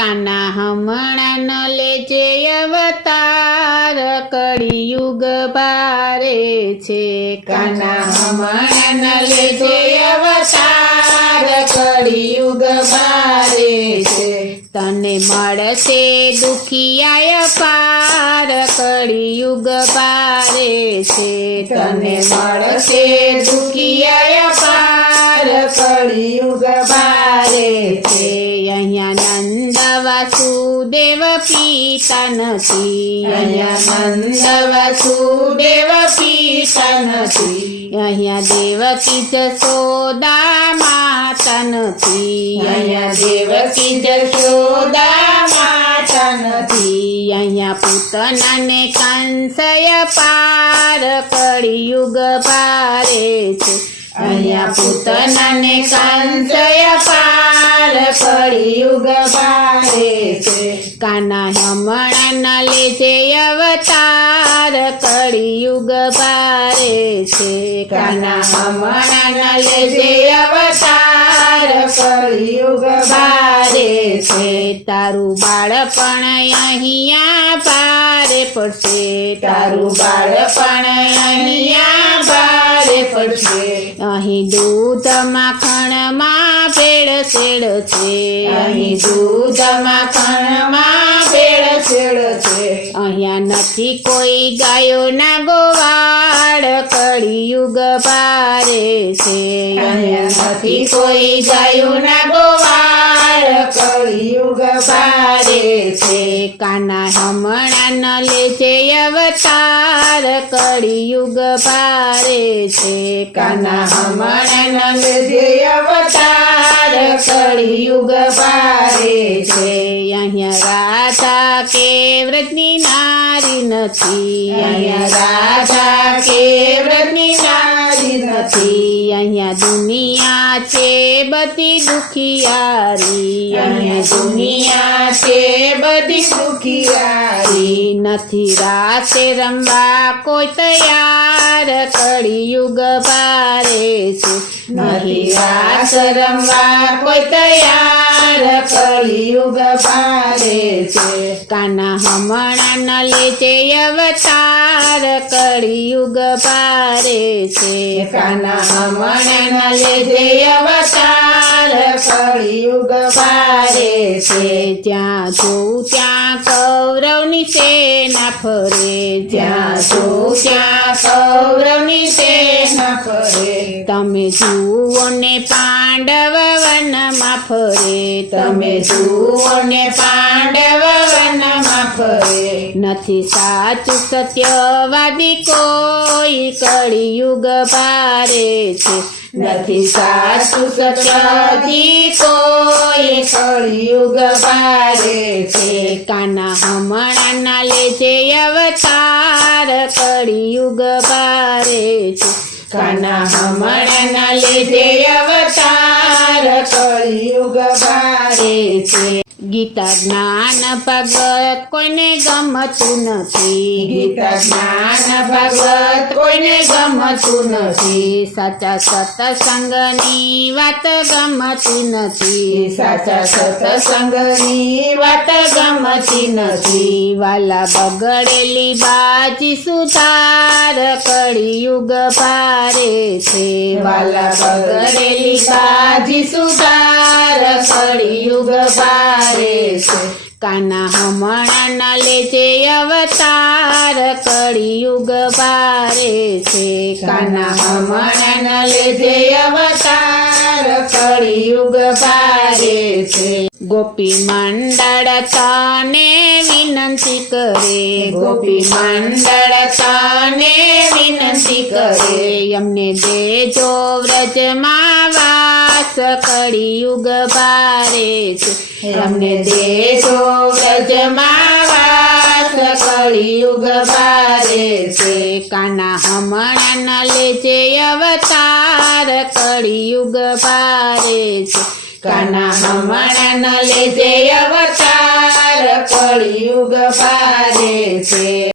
કાના હમણાં ન લેજે અવતાર કળિયુગ ભારે છે। કાના હમણાં ન લેજે અવતાર કળિયુગ ભારે છે। તને મળશે દુખિયાય પાર કળિયુગ ભારે છે। તને મળશે દુખિયાય પાર કળિયુગ ભારે છે। અહીંયા નંદ વાસુદેવ પિતા નથી। અહીંયા નંદ વાસુદેવ પિતા નથી। અહીંયા દેવકી જશોદા માતા નથી। અહીંયા દેવકી જશોદા માતા નથી। અહીંયા પૂતનાને કંસય પાર કળિયુગ ભારે છે। અહીંયા પૂતનાને કંસય પાર કળિયુગ ભારે છે। કાના હમણાં ન લેજે અવતાર કળિયુગ ભારે છે। કાના હમણાં ન લેજે અવતાર કળિયુગ ભારે છે। તારું બાળપણ અહીંયા ભારે પડશે। તારું બાળપણ અહીંયા ભારે પડશે। અહીં દૂધ માખણમાં ભેળસેળ છે। અહીં દૂધ માખણમાં ભેળસેળ છે। અહીંયા નથી કોઈ ગાયોના ગોવાળ કળિયુગ ભારે છે। અહીંયા નથી કોઈ ગાયોના ગોવાળ કળિયુગ ભારે છે। કાના હમણાં ન લેજે અવતાર કળિયુગ ભારે છે। કાના હમણાં ન લેજે અવતાર કળિયુગ ભારે છે। અહીંયા રાધા કે વ્રતની નારી નથી। અહીંયા રાધા કે વ્રતની નારી નથી। અહીંયા દુનિયા છે બધી દુખિયારી। અહીંયા દુનિયા છે બધી દુખિયારી। નથી રાસે રમવા કોઈ તૈયાર કળિયુગ ભારે છે। નથી રાસ રમવા કોઈ તૈયાર કળિયુગ ભારે છે। કાના હમણાં ન લેજે અવતાર કળિયુગ ભારે છે। કાના હમણાં ન લેજે અવતાર કળિયુગ ભારે છે। જ્યાં જોઉં ત્યાં કૌરવની સેના ફરે। જ્યાં જોઉં ત્યાં કૌરવની સેના ફરે। તમે જુઓ ને પાંડવ વનમાં ફરે। તમે જુઓ ને પાંડવ વનમાં ફરે। નથી સાચું સત્યવાદી કોઈ કળિયુગ ભારે છે। નથી સાચું સત્યવાદી કોઈ કળિયુગ ભારે છે। કાના હમણાં ના લેજે અવતાર કળિયુગ ભારે છે। કાના હમણાં ના લેજે અવતાર કળિયુગ ભારે છે। ગીતા જ્ઞાન ભગત કોઈને ગમતું નથી। ગીતા જ્ઞાન ભગત કોઈને ગમતું નથી। સાચા સત્સંગની વાત ગમતી નથી। સાચા સત્સંગની વાત ગમતી નથી। વાલા બગડેલી બાજી સુધાર કળિયુગ ભારે છે। વાલા બગડેલી બાજી સુધાર કળિયુગ ભારે છે। કાના હમણાં ન લેજે અવતાર કળિયુગ ભારે છે। કાના હમણાં ન લેજે અવતાર કળિયુગ ભારે છે। ગોપી મંડળ તને વિનંતી કરે। ગોપી મંડળ તને વિનંતી કરે। અમને દેજો વ્રજમાં વાસ કળિયુગ ભારે છે। અમને દેજો વ્રજમાં વાસ કળિયુગ ભારે છે। કાના હમણાં ન લેજે અવતાર કળિયુગ ભારે છે। કાના હમણાં ન લેજે અવતાર કળિયુગ ભારે છે।